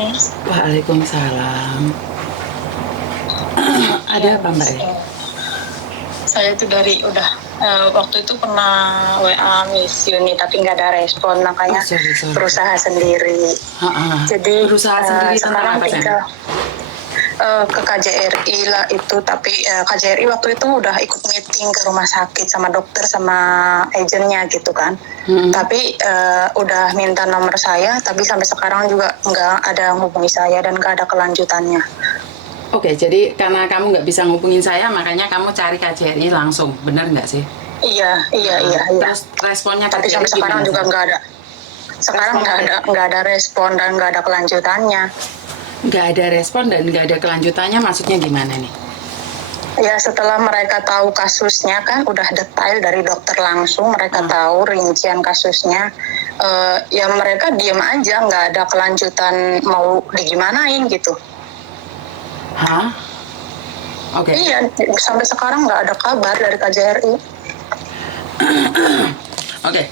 Miss. Waalaikumsalam. Ada Ya, apa Mbak Miss. ya? Saya tuh waktu itu pernah WA Miss Yuni tapi nggak ada respon, makanya Sorry. berusaha sendiri. Jadi Berusaha sendiri tentang sekarang apa sayang? tinggal ke KJRI lah itu, tapi KJRI waktu itu udah ikut meeting ke rumah sakit sama dokter sama agennya gitu kan. Tapi udah minta nomor saya, tapi sampai sekarang juga nggak ada yang hubungi saya dan nggak ada kelanjutannya. Oke, jadi karena kamu nggak bisa ngubungin saya, makanya kamu cari KJRI langsung, benar nggak sih? Iya. Terus responnya Tapi KJRI sampai sekarang gimana? juga nggak ada. Sekarang nggak ada respon dan nggak ada kelanjutannya. Nggak ada respon dan nggak ada kelanjutannya, maksudnya gimana nih? Ya setelah mereka tahu kasusnya kan udah detail dari dokter langsung, mereka tahu rincian kasusnya, ya mereka diem aja, nggak ada kelanjutan mau digimanain gitu. Hah? Oke. Iya, sampai sekarang nggak ada kabar dari KJRI. Oke.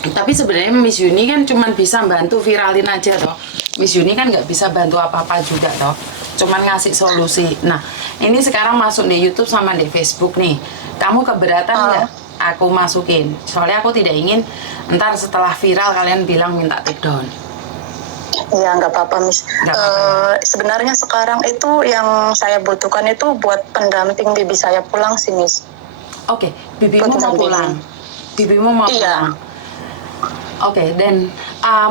Tapi sebenarnya Miss Yuni kan cuma bisa bantu viralin aja toh. Miss Yuni kan nggak bisa bantu apa-apa juga toh. Cuman ngasih solusi. Nah, ini sekarang masuk di YouTube sama di Facebook nih. Kamu keberatan nggak aku masukin? Soalnya aku tidak ingin ntar setelah viral kalian bilang minta take down. Iya, nggak apa-apa, Miss. Sebenarnya sekarang itu yang saya butuhkan itu buat pendamping bibi saya pulang sih, Miss. Oke, bibimu mau pulang. Bibimu mau pulang. Oke, dan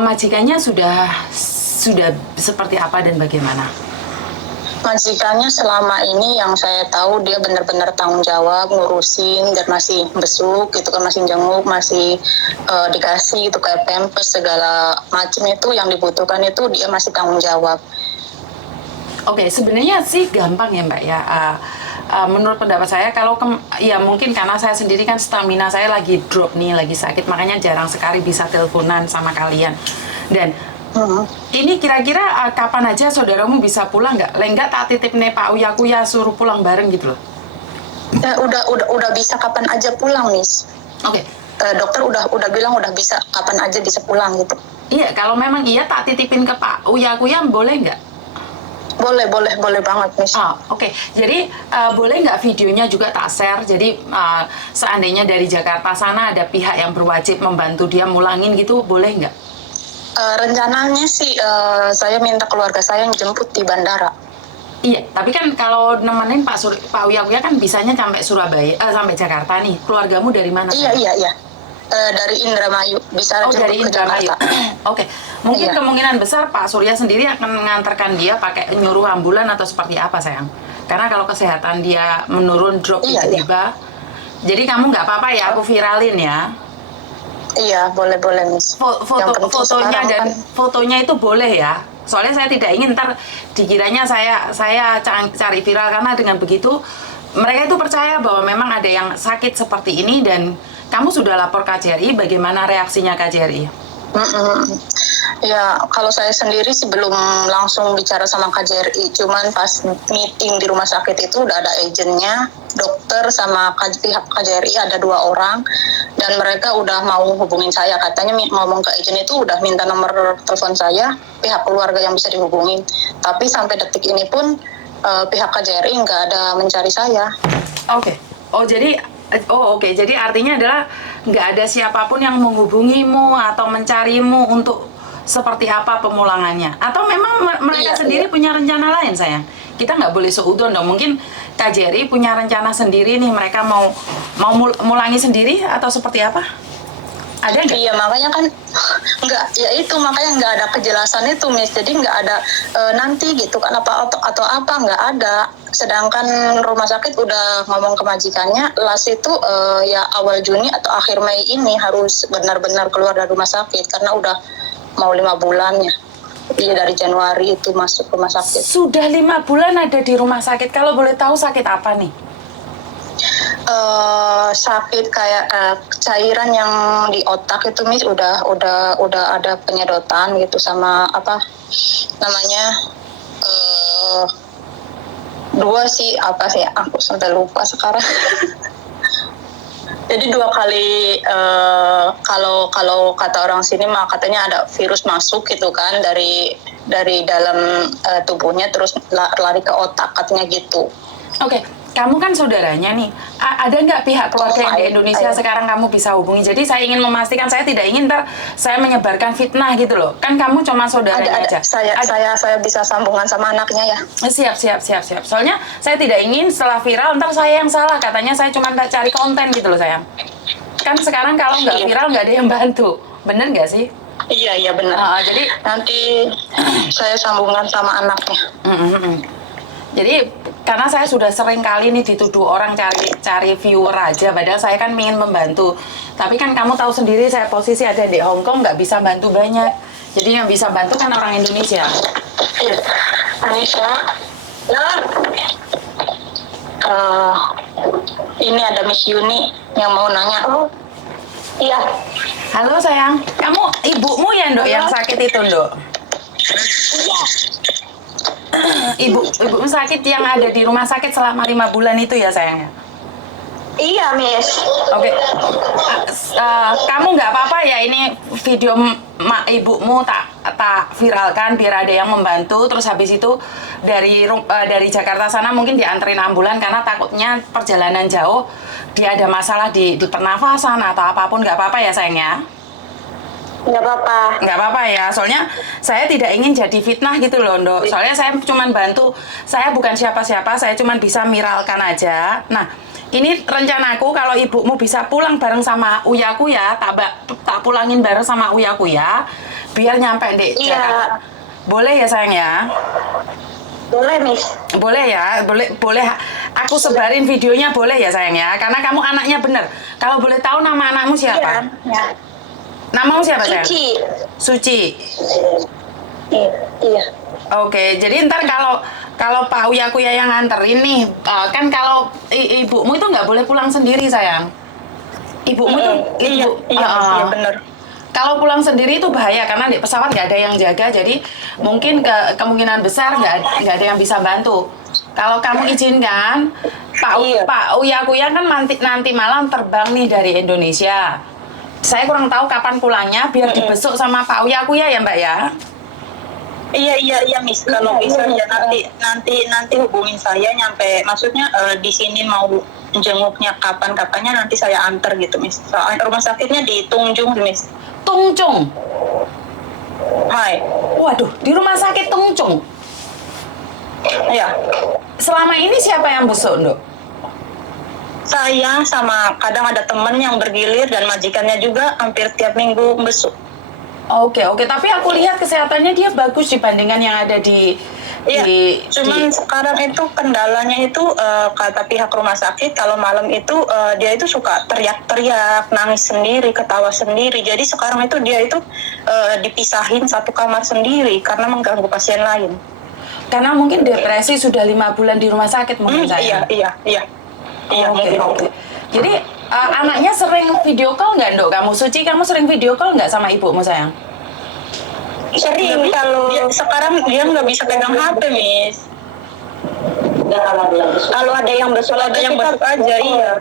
majikannya sudah seperti apa dan bagaimana? Majikannya selama ini yang saya tahu dia benar-benar tanggung jawab, ngurusin dan masih besuk gitu kan, masih jenguk, masih dikasih gitu kayak pampers segala macam itu yang dibutuhkan itu dia masih tanggung jawab. Oke, sebenarnya sih gampang ya Mbak ya. Menurut pendapat saya kalau ya mungkin karena saya sendiri kan stamina saya lagi drop nih, lagi sakit, makanya jarang sekali bisa teleponan sama kalian. Dan ini kira-kira kapan aja saudaramu bisa pulang nggak? Lenggak tak titip nih Pak Uya suruh pulang bareng gitu loh. Ya, udah bisa kapan aja pulang, Miss. Oke. Dokter udah bilang udah bisa kapan aja bisa pulang gitu. Iya, kalau memang iya tak titipin ke Pak Uya boleh nggak? Boleh banget, Miss. Oke. Jadi boleh nggak videonya juga tak share? Jadi seandainya dari Jakarta sana ada pihak yang berwajib membantu dia mulangin gitu, boleh nggak? Rencananya sih saya minta keluarga saya yang jemput di bandara. Iya, tapi kan kalau nemenin Pak Uya kan bisanya sampai Surabaya, sampai Jakarta nih. Keluargamu dari mana? Iya. Dari Indramayu, bisa jemput dari Indramayu. ke Jakarta. Oke. Mungkin kemungkinan besar Pak Surya sendiri akan mengantarkan dia pakai nyuruh ambulan atau seperti apa sayang? Karena kalau kesehatan dia menurun drop tiba-tiba, jadi kamu nggak apa-apa ya, aku viralin ya. Iya, boleh Miss. Fotonya dan fotonya itu boleh ya. Soalnya saya tidak ingin ntar dikiranya saya cari viral, karena dengan begitu mereka itu percaya bahwa memang ada yang sakit seperti ini. Dan kamu sudah lapor KJRI, bagaimana reaksinya KJRI? Ya, kalau saya sendiri sih belum langsung bicara sama KJRI, cuman pas meeting di rumah sakit itu udah ada agennya, dokter sama pihak KJRI ada 2 orang, dan mereka udah mau hubungin saya, katanya ngomong ke agen itu udah minta nomor telepon saya, pihak keluarga yang bisa dihubungin, tapi sampai detik ini pun pihak KJRI nggak ada mencari saya. Oke. Oke. Jadi artinya adalah nggak ada siapapun yang menghubungimu atau mencarimu untuk seperti apa pemulangannya, atau memang mereka sendiri punya rencana lain sayang? Kita nggak boleh seudon dong. Mungkin KJRI punya rencana sendiri nih, mereka mau mulangi sendiri atau seperti apa? Ada nggak? Iya, makanya kan makanya nggak ada kejelasan itu, Miss. Jadi nggak ada nanti gitu kan atau apa, nggak ada. Sedangkan rumah sakit udah ngomong ke majikannya, las itu ya awal Juni atau akhir Mei ini harus benar-benar keluar dari rumah sakit karena udah mau 5 bulannya. Iya, dari Januari itu masuk rumah sakit. Sudah 5 bulan ada di rumah sakit. Kalau boleh tahu sakit apa nih? Sakit kayak cairan yang di otak itu, Miss, udah ada penyedotan gitu sama apa namanya 2 sih, apa sih aku sampai lupa sekarang. Jadi 2 kali kalau kata orang sini mah katanya ada virus masuk gitu kan dari dari dalam tubuhnya terus lari ke otak katanya gitu. Oke, kamu kan saudaranya nih. Ada nggak pihak keluarga yang di Indonesia Ayo. sekarang kamu bisa hubungi? Jadi saya ingin memastikan, saya tidak ingin ntar saya menyebarkan fitnah gitu loh. Kan kamu cuma saudaranya aja. Saya bisa sambungan sama anaknya ya. Siap. Soalnya saya tidak ingin setelah viral ntar saya yang salah. Katanya saya cuma cari konten gitu loh sayang. Kan sekarang kalau nggak viral nggak ada yang bantu. Bener nggak sih? Iya benar. Jadi nanti saya sambungan sama anaknya. Jadi karena saya sudah sering kali nih dituduh orang cari viewer aja, padahal saya kan ingin membantu. Tapi kan kamu tahu sendiri saya posisi ada di Hong Kong, nggak bisa bantu banyak. Jadi yang bisa bantu kan orang Indonesia. Iya. Anissa, ini ada Miss Yuni yang mau nanya. Oh, iya. Halo sayang, kamu ibumu ya Ndok yang sakit itu Ndok? Iya. Ibumu sakit yang ada di rumah sakit selama 5 bulan itu ya sayangnya? Iya, Miss. Oke. Kamu nggak apa-apa ya ini video ibumu tak viralkan biar ada yang membantu, terus habis itu dari Jakarta sana mungkin dianterin ambulan karena takutnya perjalanan jauh dia ada masalah di pernafasan atau apapun. Nggak apa-apa ya sayangnya? Nggak apa-apa. Nggak apa-apa ya, soalnya saya tidak ingin jadi fitnah gitu loh Ndok. Soalnya saya cuma bantu, saya bukan siapa-siapa, saya cuma bisa viralkan aja. Nah, ini rencanaku kalau ibumu bisa pulang bareng sama Uyaku ya, tak pulangin bareng sama Uyaku ya, biar nyampe di Jakarta. Boleh ya sayang ya? Boleh, Miss. Boleh ya, boleh. Aku sebarin videonya boleh ya sayang ya, karena kamu anaknya bener. Kalau boleh tahu nama anakmu siapa? Iya. Namamu siapa sayang? Suci. Iya. Oke, jadi ntar kalau Pak Uyaku ya yang nganterin nih, kan kalau ibumu itu nggak boleh pulang sendiri sayang. Ibumu itu iya benar. Kalau pulang sendiri itu bahaya karena di pesawat nggak ada yang jaga, jadi mungkin kemungkinan besar nggak ada yang bisa bantu. Kalau kamu izinkan, Pak Uyaku ya kan nanti malam terbang nih dari Indonesia. Saya kurang tahu kapan pulangnya, biar dibesuk sama Pak Uyaku ya Mbak ya. Iya Miss. Kalau bisa ya nanti hubungin saya nyampe. Maksudnya di sini mau jenguknya kapannya nanti saya antar gitu Miss. Soalnya rumah sakitnya di Tungjung Miss. Tungjung. Hai. Waduh, di rumah sakit Tungjung. Iya. Selama ini siapa yang besuk Ndok? Saya sama kadang ada teman yang bergilir dan majikannya juga hampir tiap minggu besuk. Oke. Tapi aku lihat kesehatannya dia bagus dibandingkan yang ada di. Iya. Cuman sekarang itu kendalanya itu kata pihak rumah sakit kalau malam itu dia itu suka teriak-teriak, nangis sendiri, ketawa sendiri. Jadi sekarang itu dia itu dipisahin satu kamar sendiri karena mengganggu pasien lain. Karena mungkin depresi sudah 5 bulan di rumah sakit mungkin saya. Iya. Oke. Jadi anaknya sering video call nggak Ndok? Kamu Suci, kamu sering video call nggak sama ibumu sayang? Sering. Sekarang dia nggak bisa pegang HP Miss. Kalau ada yang besuk aja iya.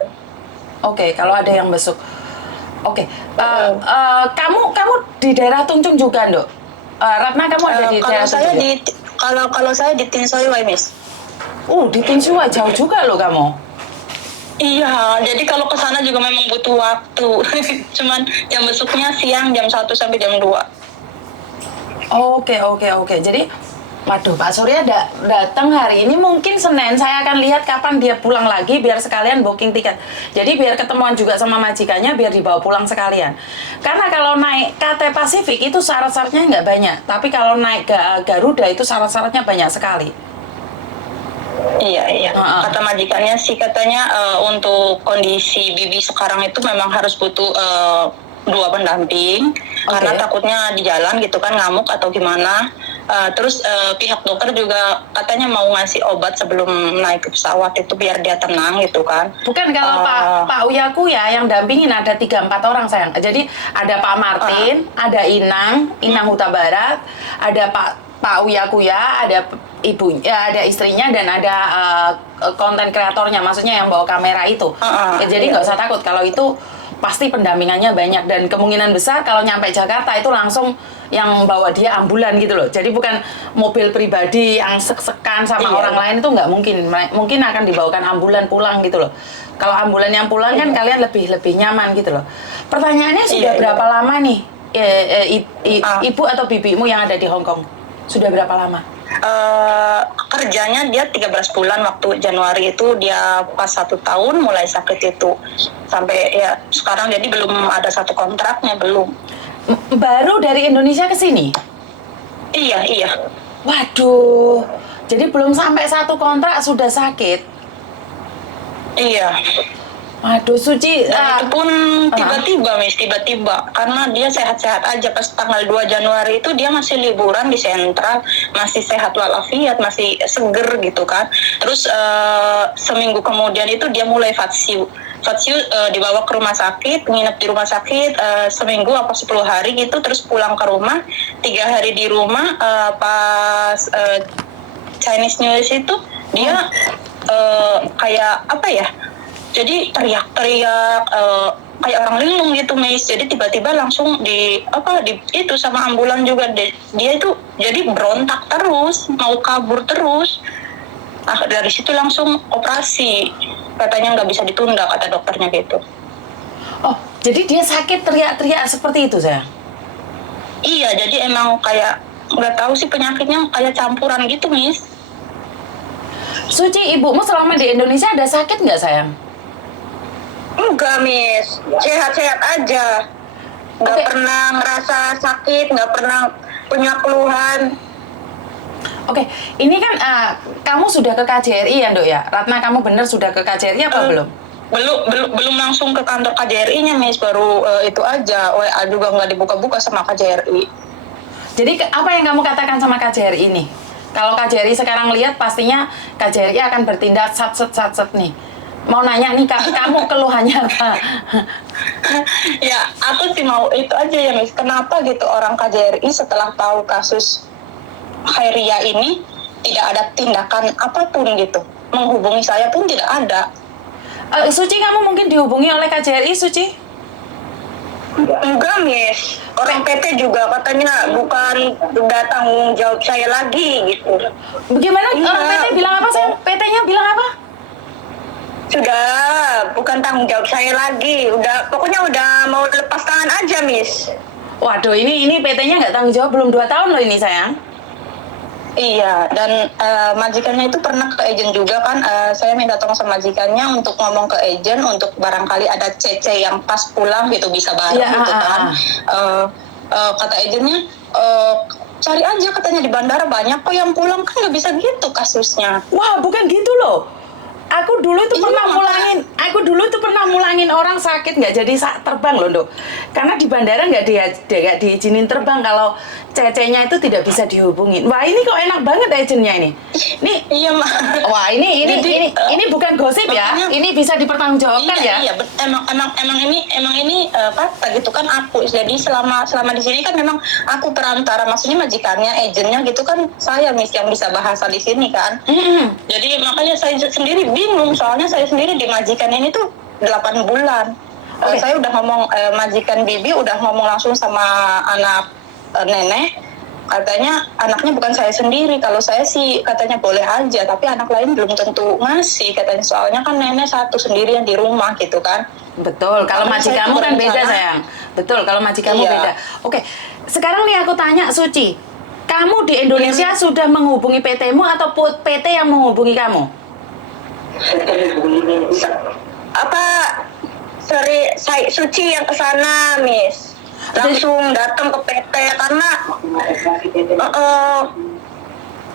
Oke, kalau ada yang besuk. Oke. Kamu di daerah Tungjung juga Ndok? Ratna kamu ada di daerah Tungjung? Kalau saya di Tin Soi Wai Miss. Di Tin Soi jauh juga loh kamu. Iya, jadi kalau ke sana juga memang butuh waktu. Cuman jam besuknya siang jam 1 sampai jam 2. Oke. Jadi, waduh Pak Surya datang hari ini mungkin Senin. Saya akan lihat kapan dia pulang lagi biar sekalian booking tiket. Jadi biar ketemuan juga sama majikannya biar dibawa pulang sekalian. Karena kalau naik KT Pasifik itu syarat-syaratnya nggak banyak. Tapi kalau naik Garuda itu syarat-syaratnya banyak sekali. Iya. Kata majikannya sih katanya untuk kondisi Bibi sekarang itu memang harus butuh 2 pendamping karena takutnya di jalan gitu kan ngamuk atau gimana. Terus pihak dokter juga katanya mau ngasih obat sebelum naik ke pesawat itu biar dia tenang gitu kan. Bukan kalau Pak Uyaku ya yang dampingin ada 3-4 orang sayang. Jadi ada Pak Martin, ada Inang Huta Barat, ada Pak Uyaku ya, ada ibunya, ada istrinya dan ada konten kreatornya, maksudnya yang bawa kamera itu. Jadi nggak usah takut kalau itu pasti pendampingannya banyak dan kemungkinan besar kalau nyampe Jakarta itu langsung yang bawa dia ambulan gitu loh. Jadi bukan mobil pribadi yang sek-sekan sama Iya. orang lain, itu nggak mungkin. Mungkin akan dibawakan ambulan pulang gitu loh. Kalau ambulan yang pulang kan kalian lebih nyaman gitu loh. Pertanyaannya sudah Iya. berapa lama nih ibu atau bibimu yang ada di Hong Kong? Sudah berapa lama? Kerjanya dia 13 bulan, waktu Januari itu dia pas 1 tahun mulai sakit itu sampai ya sekarang, jadi belum ada satu kontraknya, belum. Baru dari Indonesia ke sini? Iya. Waduh, jadi belum sampai satu kontrak sudah sakit. Iya. Waduh, Suci. Dan itu pun tiba-tiba, Miss, tiba-tiba. Karena dia sehat-sehat aja. Pas tanggal 2 Januari itu dia masih liburan di Sentral, masih sehat walafiat, masih seger gitu kan. Terus seminggu kemudian itu dia mulai fatsiu, dibawa ke rumah sakit, nginep di rumah sakit seminggu apa 10 hari gitu, terus pulang ke rumah, 3 hari di rumah. Pas Chinese New Year itu dia kayak apa ya, jadi teriak-teriak kayak orang linglung gitu, Miss. Jadi tiba-tiba langsung itu sama ambulan juga. Dia itu jadi berontak terus, mau kabur terus. Dari situ langsung operasi, katanya nggak bisa ditunda, kata dokternya gitu. Oh, jadi dia sakit teriak-teriak seperti itu, sayang? Iya, jadi emang kayak nggak tahu sih penyakitnya, kayak campuran gitu, Miss. Suci, ibumu selama di Indonesia ada sakit nggak, sayang? Enggak, Miss. Sehat-sehat aja. Nggak Oke. pernah ngerasa sakit, nggak pernah punya keluhan. Oke, ini kan kamu sudah ke KJRI ya, Dok ya? Ratna, kamu benar sudah ke KJRI apa belum? Belum langsung ke kantor KJRI-nya, Miss. Baru itu aja. WA juga nggak dibuka-buka sama KJRI. Jadi apa yang kamu katakan sama KJRI ini? Kalau KJRI sekarang lihat, pastinya KJRI akan bertindak sat-set nih. Mau nanya nih, kamu keluhannya apa? Ya, aku sih mau itu aja ya, Miss. Kenapa gitu orang KJRI setelah tahu kasus Khairia ini tidak ada tindakan apapun gitu. Menghubungi saya pun tidak ada. Suci, kamu mungkin dihubungi oleh KJRI, Suci? Enggak, Miss. Orang PT juga katanya bukan udah tanggung jawab saya lagi gitu. Bagaimana Iya. orang PT bilang apa, sayang? PT-nya bilang apa? Sudah bukan tanggung jawab saya lagi. Pokoknya udah mau lepas tangan aja, Miss. Waduh, ini PT-nya nggak tanggung jawab, belum 2 tahun loh ini, sayang. Iya, dan majikannya itu pernah ke agent juga kan. Saya minta tolong sama majikannya untuk ngomong ke agent untuk barangkali ada CC yang pas pulang gitu, bisa bareng Iya, gitu kan. Kata agentnya, cari aja katanya di bandara banyak kok yang pulang, kan nggak bisa gitu kasusnya. Wah, bukan gitu loh. Aku dulu itu pernah mulangin orang sakit nggak jadi terbang loh, Dok. Karena di bandara nggak diizinin terbang kalau CC-nya itu tidak bisa dihubungin. Wah, ini kok enak banget agennya ini. Nih, Iya, Mak. wah ini ini bukan gosip ya. makanya- Ini bisa dipertanggungjawabkan ya. Iya, emang ini fakta gitu kan aku. Jadi selama di sini kan memang aku perantara, maksudnya majikannya, agentnya gitu kan, saya, Miss, yang bisa bahasa di sini kan. Jadi makanya saya sendiri bingung, soalnya saya sendiri di majikan ini tuh 8 bulan. Oke. Saya udah ngomong, majikan Bibi udah ngomong langsung sama anak nenek. Katanya anaknya bukan saya sendiri. Kalau saya sih katanya boleh aja, tapi anak lain belum tentu ngasih katanya. Soalnya kan nenek satu sendirian di rumah gitu kan. Betul, kalau Kalau saya majikanmu kan beda, berencana- sayang. Betul, kalau majikanmu Iya. beda. Oke, sekarang nih aku tanya, Suci. Kamu di Indonesia sudah menghubungi PT-mu atau PT yang menghubungi kamu? Saya Suci yang kesana, Miss. Langsung datang ke PT karena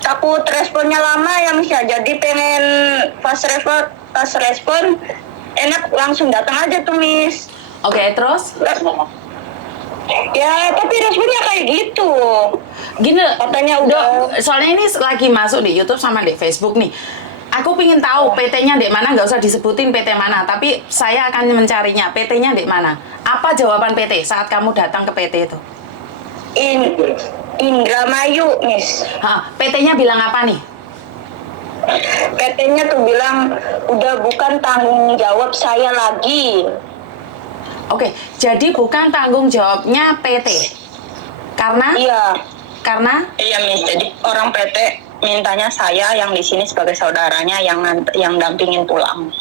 takut responnya lama ya, Miss, ya. Jadi pengen pas respon enak langsung datang aja tuh, Miss. Oke, terus? Ya, tapi responnya kayak gitu. Gini, Katanya Dok, udah. soalnya ini lagi masuk di YouTube sama di Facebook nih. Aku pingin tahu PT-nya di mana, nggak usah disebutin PT mana, tapi saya akan mencarinya. PT-nya di mana? Apa jawaban PT saat kamu datang ke PT itu? Indramayu, Miss. PT-nya bilang apa nih? PT-nya tuh bilang udah bukan tanggung jawab saya lagi. Oke, jadi bukan tanggung jawabnya PT. Iya, Karena iya Miss. Jadi orang PT mintanya saya yang di sini sebagai saudaranya yang dampingin pulang.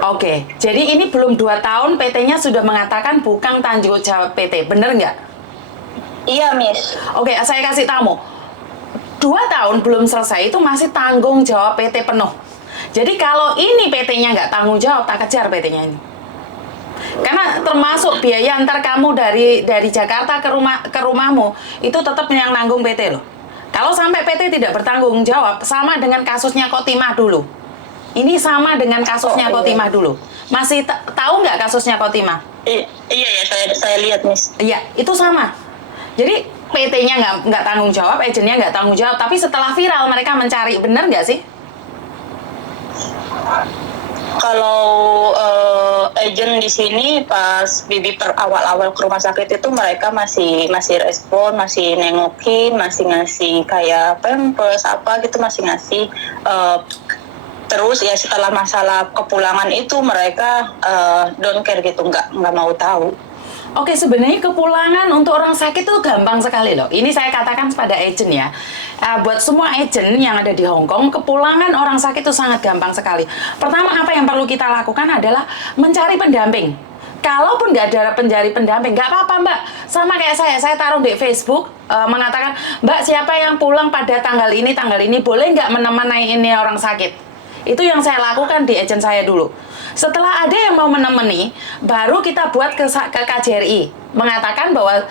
Oke, jadi ini belum 2 tahun PT-nya sudah mengatakan bukan tanggung jawab PT, bener nggak? Iya Miss. Oke, saya kasih tahu. 2 tahun belum selesai itu masih tanggung jawab PT penuh. Jadi kalau ini PT-nya nggak tanggung jawab, tak kejar PT-nya ini. Karena termasuk biaya antar kamu dari Jakarta ke rumahmu itu tetap yang nanggung PT loh. Kalau sampai PT tidak bertanggung jawab, sama dengan kasusnya Kotimah dulu. Ini sama dengan kasusnya Kotimah dulu. Masih tahu nggak kasusnya Kotimah? Iya ya, saya lihat Miss. Iya, itu sama. Jadi PT-nya nggak tanggung jawab, agennya nggak tanggung jawab. Tapi setelah viral mereka mencari, bener nggak sih? Kalau agent di sini pas Bibi awal-awal ke rumah sakit itu mereka masih respon, masih nengokin, masih ngasih kayak pampers apa gitu, masih ngasih. Terus ya setelah masalah kepulangan itu mereka don't care gitu, nggak mau tahu. Oke, sebenarnya kepulangan untuk orang sakit itu gampang sekali loh. Ini saya katakan pada agent ya. Buat semua agent yang ada di Hong Kong, kepulangan orang sakit itu sangat gampang sekali. Pertama, apa yang perlu kita lakukan adalah mencari pendamping. Kalaupun nggak ada pencari pendamping, nggak apa-apa Mbak. Sama kayak saya taruh di Facebook, mengatakan, Mbak siapa yang pulang pada tanggal ini, boleh nggak menemani ini orang sakit? Itu yang saya lakukan di agent saya dulu. Setelah ada yang mau menemani, baru kita buat ke KJRI mengatakan bahwa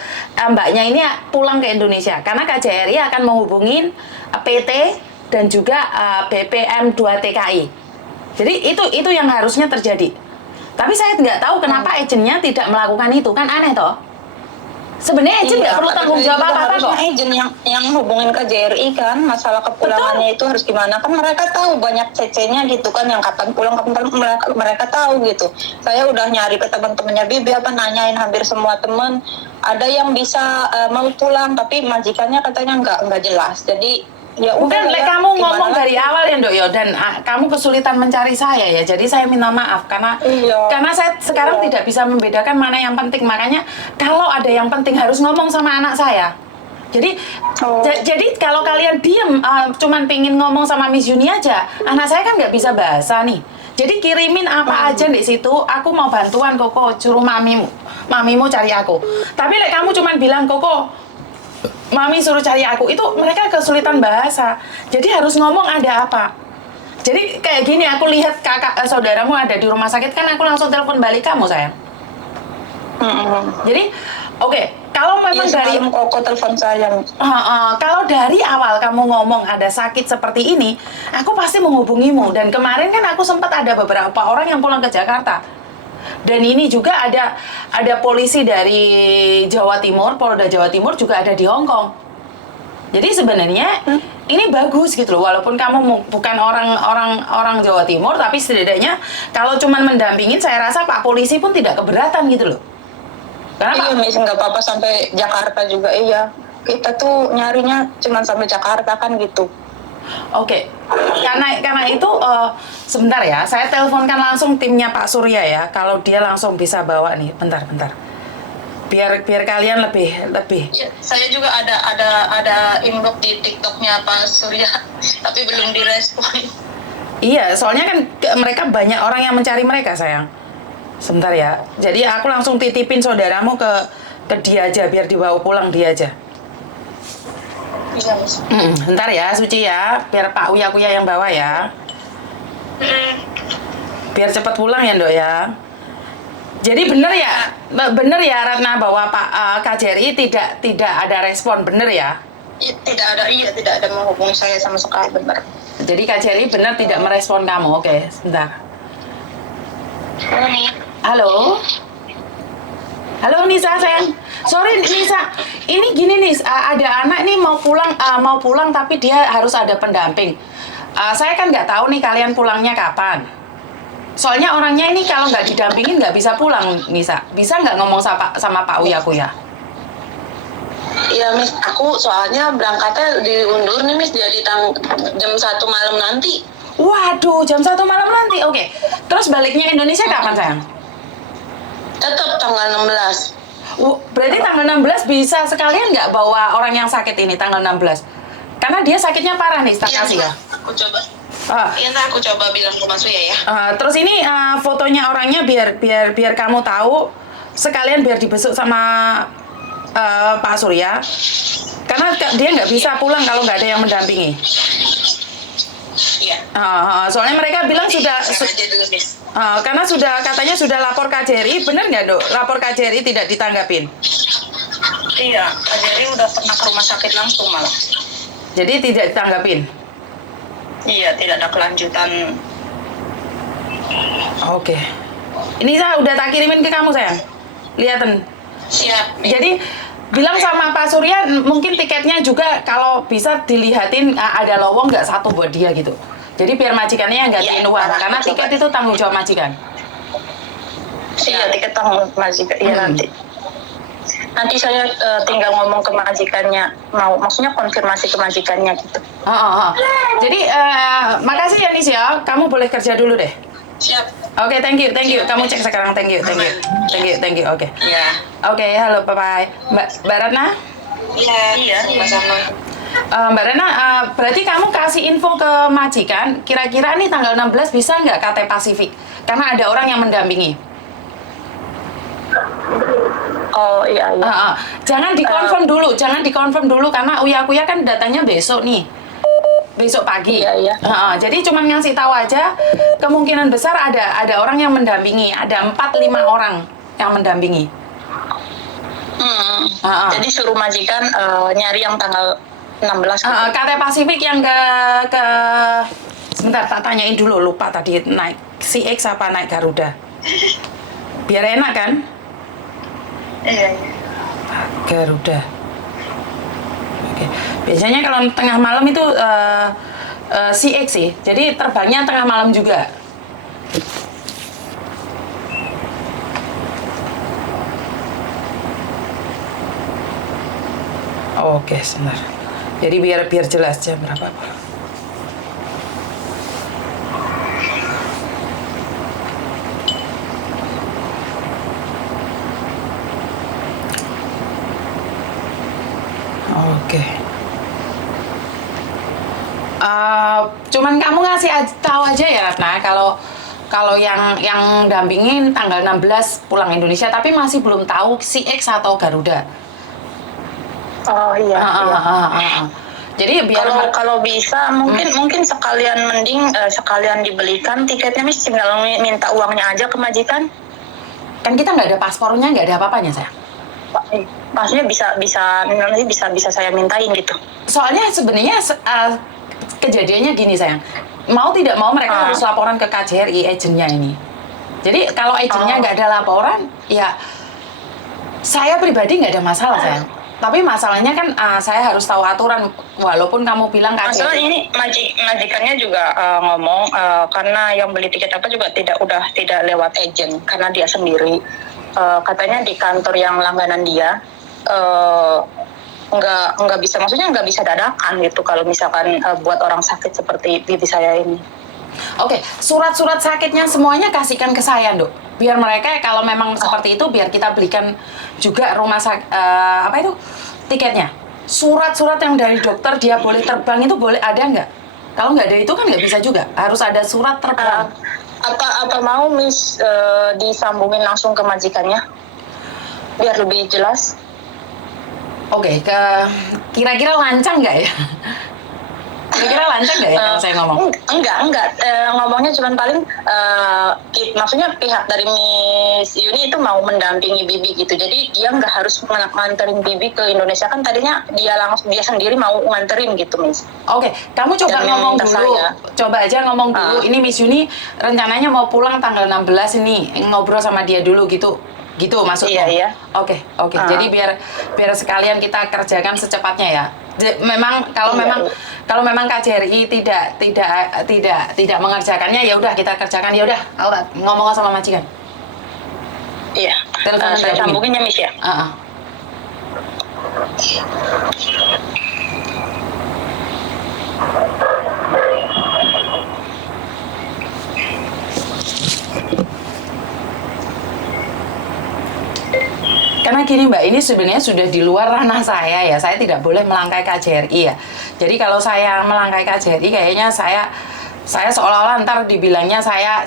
mbaknya ini pulang ke Indonesia karena KJRI akan menghubungin PT dan juga BPM 2 TKI. Jadi itu yang harusnya terjadi. Tapi saya nggak tahu kenapa agennya tidak melakukan itu, kan aneh toh. Sebenarnya agent nggak perlu tanggung jawab apa-apa kok. Agent yang hubungin ke JRI kan, masalah kepulangannya itu harus gimana, kan mereka tahu banyak CC-nya gitu kan, yang kapan pulang mereka tahu gitu. Saya udah nyari ke teman-temannya Bibi nanyain hampir semua teman, ada yang bisa mau pulang tapi majikannya katanya nggak jelas. Jadi ya bukan kamu ngomong dari awal ya Dok ya, dan kamu kesulitan mencari saya ya, jadi saya minta maaf karena saya sekarang tidak bisa membedakan mana yang penting. Makanya kalau ada yang penting harus ngomong sama anak saya. Jadi kalau kalian diem cuman pingin ngomong sama Miss Yuni aja, anak saya kan nggak bisa bahasa nih. Jadi kirimin apa aja di situ, aku mau bantuan Koko, suruh mamimu cari aku. Tapi kamu cuman bilang Koko, Mami suruh cari aku, itu mereka kesulitan bahasa. Jadi harus ngomong ada apa. Jadi kayak gini, aku lihat saudaramu ada di rumah sakit, kan aku langsung telepon balik kamu sayang. Jadi oke, kalau memang dari Koko telepon saya. Kalau dari awal kamu ngomong ada sakit seperti ini, aku pasti menghubungimu. Dan kemarin kan aku sempat ada beberapa orang yang pulang ke Jakarta. Dan ini juga ada polisi dari Jawa Timur, Polda Jawa Timur juga ada di Hong Kong. Jadi sebenarnya ini bagus gitu loh, walaupun kamu bukan orang Jawa Timur, tapi setidaknya kalau cuman mendampingin, saya rasa Pak Polisi pun tidak keberatan gitu loh. Karena Miss, nggak apa-apa sampai Jakarta juga, iya. Kita tuh nyarinya cuman sampai Jakarta kan gitu. Oke. Karena itu sebentar ya, saya teleponkan langsung timnya Pak Surya ya, kalau dia langsung bisa bawa nih, bentar. Biar kalian lebih. Ya, saya juga ada inbox di TikToknya Pak Surya, tapi belum direspon. Iya, soalnya kan mereka banyak orang yang mencari mereka sayang. Sebentar ya. Jadi aku langsung titipin saudaramu ke dia aja, biar dibawa pulang dia aja. Iya, Mas. Bentar ya, Suci ya, biar Pak Uya yang bawa ya. Biar cepat pulang ya, Dok ya. Jadi bener ya Ratna bahwa Pak KJRI tidak ada respon, bener ya? Tidak ada menghubungi saya sama sekali, benar. Jadi KJRI benar tidak merespon kamu, oke, sebentar. Halo Nisa sayang. Sorry Nisa, ini gini nih, ada anak nih mau pulang tapi dia harus ada pendamping. Saya kan nggak tahu nih kalian pulangnya kapan. Soalnya orangnya ini kalau nggak didampingin nggak bisa pulang, Nisa. Bisa nggak ngomong sama Pak Uya? Iya Miss, aku soalnya berangkatnya diundur nih Miss, jadi jam 1 malam nanti. Waduh, jam 1 malam nanti, oke. Terus baliknya Indonesia kapan sayang? Tetap tanggal 16. Berarti tanggal 16 bisa sekalian nggak bawa orang yang sakit ini tanggal 16? Karena dia sakitnya parah nih, tak Iya, kasih ya. aku coba. Ah, Iya, ntar aku coba bilang ke Mas Uya ya. terus ini fotonya orangnya biar kamu tahu, sekalian biar dibesuk sama Pak Surya. Karena dia nggak bisa pulang kalau nggak ada yang mendampingi. Iya. Soalnya mereka bilang sudah Aja dulu, Miss. karena katanya sudah lapor KJRI, benar nggak Dok? Lapor KJRI tidak ditanggapin. Iya, jadi udah pernah ke rumah sakit langsung malah. Jadi tidak ditanggapin. Iya, tidak ada kelanjutan. Oke. Ini saya udah tak kirimin ke kamu sayang. Lihatin. Siap. Jadi bilang sama Pak Surya mungkin tiketnya juga kalau bisa dilihatin ada lowong nggak satu buat dia gitu. Jadi biar majikannya yang gantiin Iya, uang karena coba. tiket itu tanggung jawab majikan. Iya, tiket tanggung majikan. Iya, nanti. Nanti saya tinggal ngomong ke majikannya, maksudnya konfirmasi ke majikannya gitu. Jadi makasih ya Nis ya, kamu boleh kerja dulu deh. Siap. Oke, thank you. Kamu cek sekarang, thank you. Oke. Iya. Oke, halo, bye. Mbak Ratna? Iya, sama-sama. Mbak Ratna, berarti kamu kasih info ke majikan, kira-kira nih tanggal 16 bisa nggak KT Pasifik? Karena ada orang yang mendampingi. Oh iya. Jangan dikonfirm dulu karena Uya kan datanya besok nih. Besok pagi. Iya. Jadi cuman ngasih tahu aja, kemungkinan besar ada orang yang mendampingi, ada 4-5 orang yang mendampingi. Jadi suruh majikan nyari yang tanggal 16 gitu. KT Pasifik yang ke sebentar tak tanyain dulu, lupa tadi naik CX apa naik Garuda. Biar enak kan? Iya. Garuda. Oke. Biasanya kalau tengah malam itu CX sih. Jadi terbangnya tengah malam juga. Oke, sebentar. Jadi biar jelas jam berapa. Oke. Cuman kamu ngasih tahu aja ya Ratna kalau yang dampingin tanggal 16 pulang Indonesia tapi masih belum tahu CX atau Garuda. Oh iya. Jadi biar kalau bisa mungkin sekalian sekalian dibelikan tiketnya, Miss, tinggal minta uangnya aja ke majikan. Kan kita nggak ada paspornya, nggak ada apa-apanya sayang. Maksudnya bisa saya mintain gitu. Soalnya sebenarnya kejadiannya gini sayang, mau tidak mau mereka harus laporan ke KJRI agennya ini. Jadi kalau agennya nggak ada laporan, ya saya pribadi nggak ada masalah sayang. Tapi masalahnya kan saya harus tahu aturan, walaupun kamu bilang KJRI. Masalah ini majikannya juga ngomong karena yang beli tiket apa juga tidak lewat agen karena dia sendiri. Katanya di kantor yang langganan dia nggak bisa, maksudnya nggak bisa dadakan gitu kalau misalkan buat orang sakit seperti bibi saya ini. Oke, surat-surat sakitnya semuanya kasihkan ke saya, Dok. Biar mereka kalau memang seperti itu, biar kita belikan juga rumah sakit tiketnya. Surat-surat yang dari dokter dia boleh terbang itu boleh ada nggak? Kalau nggak ada itu kan nggak bisa juga. Harus ada surat terbang. Apa mau Miss disambungin langsung ke majikannya biar lebih jelas? Oke, kira-kira lancang nggak ya? Kira-kira lancang nggak ya kalau saya ngomong? Enggak. Ngomongnya cuma paling maksudnya pihak dari Miss Yuni itu mau mendampingi Bibi gitu. Jadi dia nggak harus nganterin Bibi ke Indonesia, kan tadinya dia sendiri mau nganterin gitu, Miss. Oke, kamu coba ngomong dulu. Coba aja ngomong dulu. Ini Miss Yuni rencananya mau pulang tanggal 16 ini, ngobrol sama dia dulu gitu. Gitu maksudnya. Iya. Oke. Jadi biar sekalian kita kerjakan secepatnya ya. Memang kalau memang KJRI tidak mengerjakannya, ya udah kita kerjakan, ya udah ngomong sama majikan. Iya. Saya sambungin ya, Miss ya. Karena gini Mbak, ini sebenarnya sudah di luar ranah saya ya. Saya tidak boleh melangkai KJRI ya. Jadi kalau saya melangkai KJRI kayaknya saya seolah-olah ntar dibilangnya saya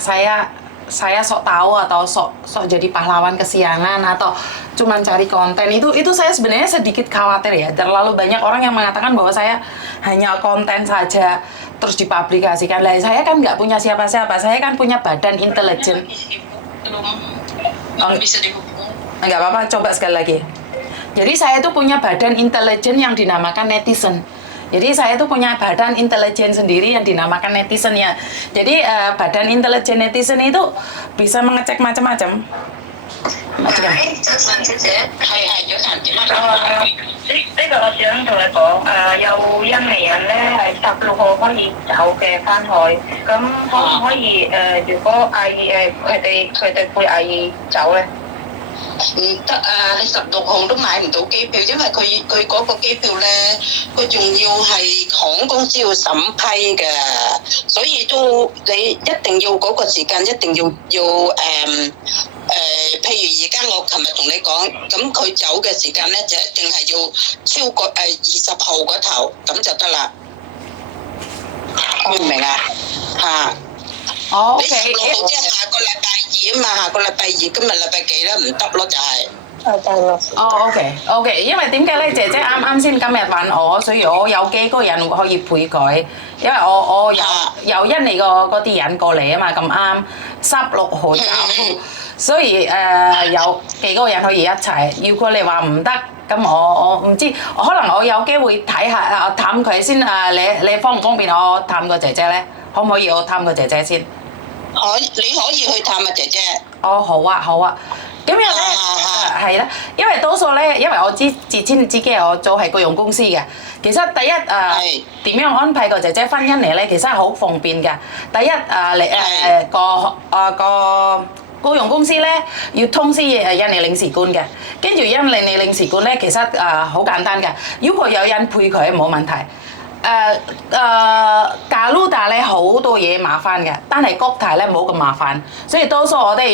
sok tahu atau sok jadi pahlawan kesiangan atau cuman cari konten. Itu saya sebenarnya sedikit khawatir ya. Terlalu banyak orang yang mengatakan bahwa saya hanya konten saja terus dipublikasikan. Lah saya kan nggak punya siapa-siapa. Saya kan punya badan intelijen. Belum bisa dihubungi. Nggak apa-apa, coba sekali lagi. Jadi saya itu punya badan intelijen yang dinamakan netizen. Jadi saya itu punya badan intelijen sendiri yang dinamakan netizen ya. Jadi badan intelijen netizen itu bisa mengecek macam-macam. Macam-macam. 呢個我想同你講，有印尼人咧係16號可以走嘅翻去，咁可唔可以如果佢哋會嗌走咧？唔得啊！你16號都買唔到機票，因為佢嗰個機票咧，佢仲要係航空公司要審批嘅，所以都你一定要嗰個時間一定要譬如而家我琴日同你講，咁佢走嘅時間咧就一定係要超過20號嗰頭，咁就得啦。明唔明啊？嚇！哦你16號即係下個禮拜二啊嘛，下個禮拜二今日禮拜幾咧唔得咯，就係。哦，OK，因為點解咧？姐姐啱先今日揾我，所以我有幾個人可以陪佢，因為我有印尼嗰啲人過嚟啊嘛，咁啱16號走，所以有幾個人可以一齊。如果你話唔得，咁我唔知，可能我有機會睇下探佢先你方唔方便我探個姐姐咧？可唔可以我探個姐姐先？你可以去探啊姐姐。哦，好啊。咁樣咧，係啦，因為多數咧，因為我之前自己我做係僱傭公司嘅，其實第一點樣安排個姐姐翻印尼咧，其實係好方便嘅。第一個僱傭公司咧要通知印尼領事館嘅，跟住印尼領事館咧其實好簡單嘅，如果有人陪佢冇問題。Garuda 咧好多嘢麻煩嘅，但係國泰咧冇咁麻煩，所以多數我哋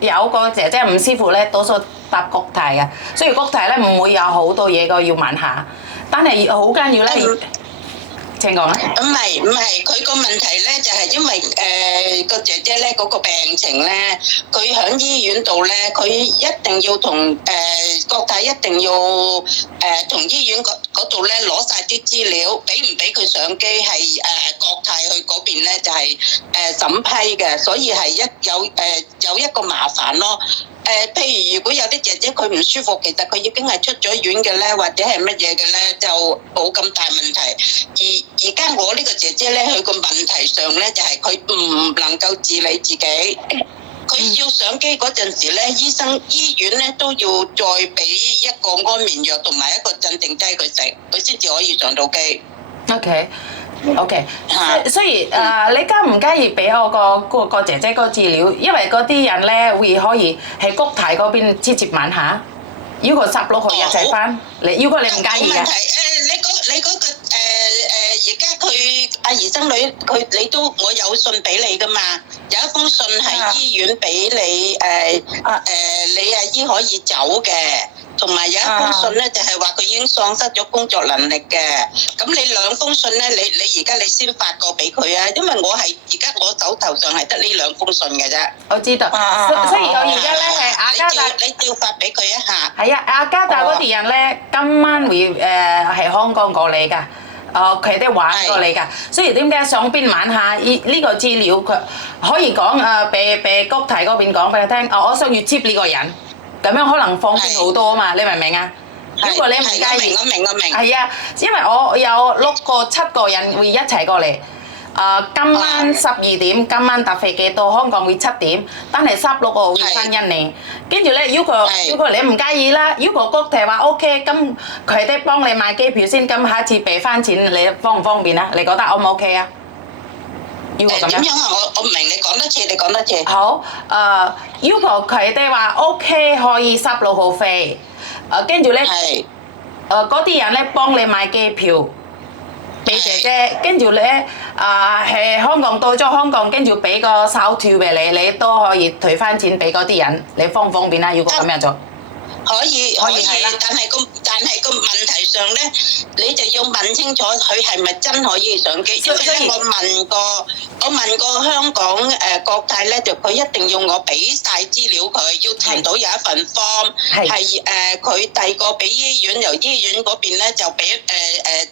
有個姐姐吳師傅咧，多數搭國泰嘅，所以國泰咧唔會有好多嘢個要問下，但係好緊要咧。請講啦。唔係，佢個問題咧就係因為個姐姐咧嗰個病情咧，佢喺醫院度咧，佢一定要同國泰一定要同醫院嗰度咧攞晒啲資料，俾唔俾佢上機係國泰去嗰邊咧就係審批嘅，所以係有一個麻煩咯。譬如如果有啲姐姐佢唔舒服，其實佢已經係出咗院嘅咧，或者係乜嘢嘅咧，就冇咁大問題。而家我呢個姐姐咧，佢個問題上咧就係佢唔能夠自理自己。佢要上機嗰陣時咧，醫院咧都要再俾一個安眠藥同埋一個鎮定劑佢食，佢先至可以上到機。OK， 所以你介唔介意俾我個姐姐個資料？因為嗰啲人咧會可以喺國泰嗰邊直接問下。如果16號一齊翻，如果你唔介意嘅。冇問題。你嗰個而家佢阿姨甥女你都我有信俾你噶嘛？有一封信係醫院俾你你阿姨可以走嘅。同埋有一封信咧，就係話佢已經喪失咗工作能力嘅。咁你兩封信咧，你而家你先發過俾佢啊，因為而家我手頭上係得呢兩封信嘅啫。我知道，所以我而家咧係阿加達，你要發俾佢一下。係啊，阿加達嗰啲人咧，今晚會係香港過嚟㗎。佢哋玩過嚟㗎，所以點解上邊玩下呢個資料，佢可以講俾國泰嗰邊講俾佢聽，我想要接呢個人。咁樣可能方便好多啊嘛，你明唔明啊？如果你唔介意，我明。係啊，因為我有7個人會一齊過嚟。今晚12點，今晚搭飛機到香港會7點，但係16號會翻印尼。跟住咧，如果你唔介意啦，如果國泰話 OK， 咁佢哋幫你買機票先，咁下次俾翻錢，你方唔方便啊？你覺得 O 唔 OK 啊？點樣啊？我唔明，你講多次。好，要求佢哋話 OK 可以16號飛，跟住咧，嗰啲人咧幫你買機票，俾姐姐，跟住咧係香港到咗香港，跟住俾個手票俾你，你都可以退翻錢俾嗰啲人，你方唔方便啊？如果咁樣做？可以，係啦但係個問題上咧，你就要問清楚佢係咪真可以上機，因為咧我問過香港國泰咧，就佢一定要我俾晒資料佢，要填到有一份 form， 係佢遞過俾醫院，由醫院嗰邊咧就俾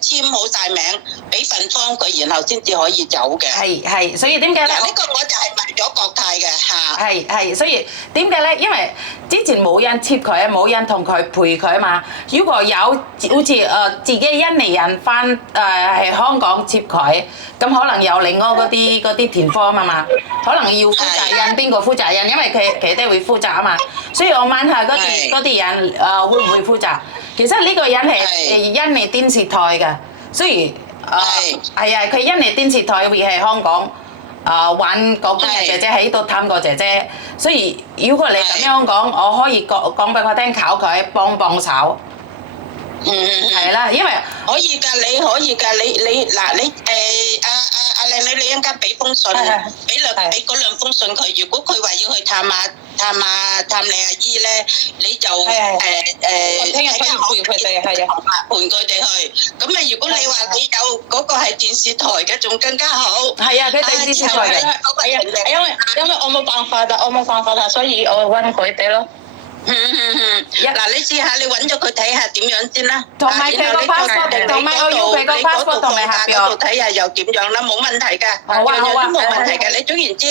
簽好晒名，俾份 form 佢，然後先至可以走嘅。係，所以點解咧？嗱，呢個我就係問咗國泰嘅嚇。係，所以點解咧？因為之前冇人接佢，冇人同佢陪佢啊嘛。如果有好似自己印尼人翻係香港接佢，咁可能有另外嗰啲填 form 啊嘛，可能要負責任邊個負責任，因為佢哋會負責啊嘛。所以我問下嗰啲人會唔會負責？其實呢個人係印尼電視台嘅，所以係啊，佢印尼電視台會喺香港。揾個工人姐姐喺度探個姐姐，所以如果你咁樣講，我可以講俾佢聽，靠佢幫手。係啦，因為可以㗎，你可以㗎，你嗱你阿靚女，你一陣間俾封信，俾嗰兩封信佢。如果佢話要去探你阿姨咧，你就聽日可以陪佢哋，係啊，陪佢哋去。咁啊，如果你話你有嗰個係電視台嘅，仲更加好。係啊，佢哋電視台嘅。係啊，因為我冇辦法啦，所以我揾佢哋咯。嗱，你試下你揾咗佢睇下點樣先啦。同埋佢個 passport，同埋我要佢個 passport 同埋合約。嗰度睇下又點樣啦，冇問題㗎，樣樣都冇問題嘅。你總言之，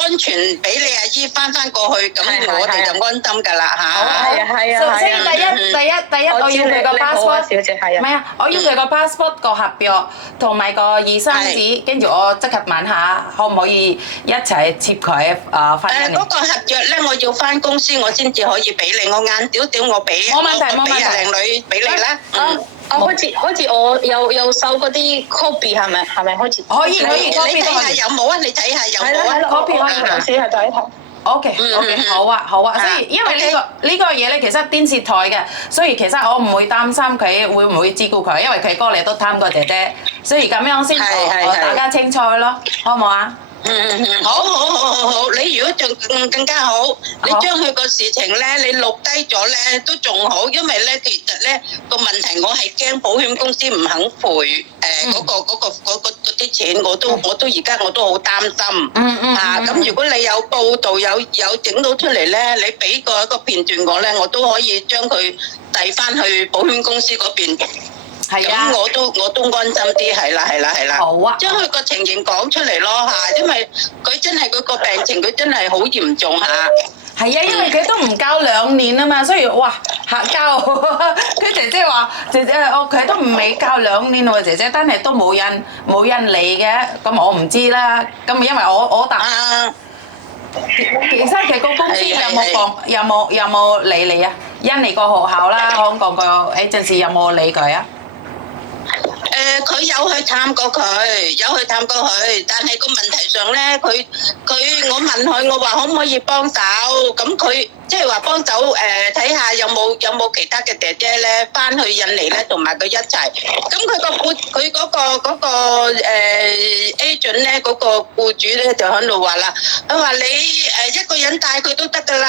安全俾你阿姨翻過去，咁我哋就安心㗎啦嚇。係啊。首先第一，我要佢個 passport，小姐係啊。唔係啊，我要佢個 passport 個合約同埋個醫生紙，跟住我即刻問下可唔可以一齊接佢翻嚟。嗰個合約咧，我要翻公司我先至可以俾你，我晏少少我俾。冇問題，靚女俾你啦。好似我有收嗰啲 copy 係咪開始？可以你 copy 睇下有冇啊？你睇下有冇啊？copy 可以公司係第一台。OK，好啊，所以因為呢個嘢咧，其實電視台嘅，所以其實我唔會擔心佢會唔會照顧佢，因為佢過嚟都探過姐姐，所以咁樣先大家清楚咯，好唔好啊？好，你如果仲更加好，你將佢個事情咧，你錄低咗咧都仲好，因為咧其實咧個問題我係驚保險公司唔肯賠嗰啲錢，我都而家我都好擔心。咁如果你有報道有整到出嚟咧，你俾個一個片段我咧，我都可以將佢遞翻去保險公司嗰邊。咁我都安心啲，係啦。好啊，將佢個情形講出嚟咯嚇，因為佢真係佢個病情，佢真係好嚴重嚇。係啊，因為佢都唔交2年啊嘛，所以哇嚇交。佢姐姐話：姐姐，佢都未交2年喎，姐姐，但係都冇人理嘅，咁我唔知啦。咁因為我答。其實佢個公司有冇理你啊？印尼個學校啦，香港個agency有冇理佢啊？佢有去探過佢，但係個問題上咧，我問佢，我話可唔可以幫手？咁佢即係話幫手睇下有冇其他嘅姐姐咧翻去印尼咧，同埋佢一齊。咁佢嗰個agent 咧，嗰個僱主咧就喺度話啦，佢話你一個人帶佢都得㗎啦。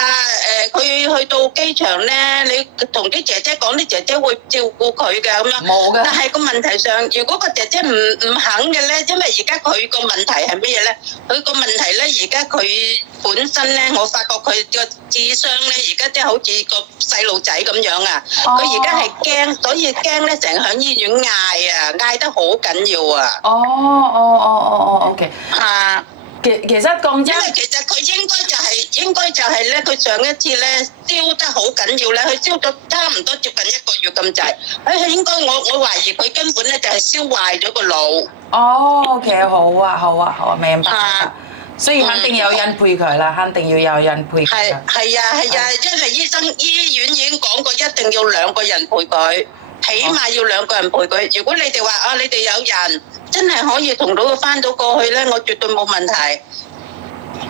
佢去到機場咧，你同啲姐姐講，啲姐姐會照顧佢㗎咁樣。冇嘅。但係個問題上，如果個姐姐唔肯嘅咧，因為而家佢個問題係咩嘢咧？佢個問題咧，而家佢本身咧，我發覺佢個智商咧，而家即係好似個細路仔咁樣啊！佢而家係驚，所以驚咧，成日喺醫院嗌啊，嗌得好緊要啊！OK。其實因為其實佢應該就係咧，佢上一次咧燒得好緊要咧，佢燒咗差唔多接近1個月咁滯。佢應該我懷疑佢根本咧就係燒壞咗個腦。OK，好啊，明白。所以肯定有人陪佢啦，肯定要有人陪佢。係啊，因為醫院已經講過，一定要2個人陪佢，起碼要2個人陪佢。如果你哋話你哋有人真係可以同到佢翻到過去咧，我絕對冇問題，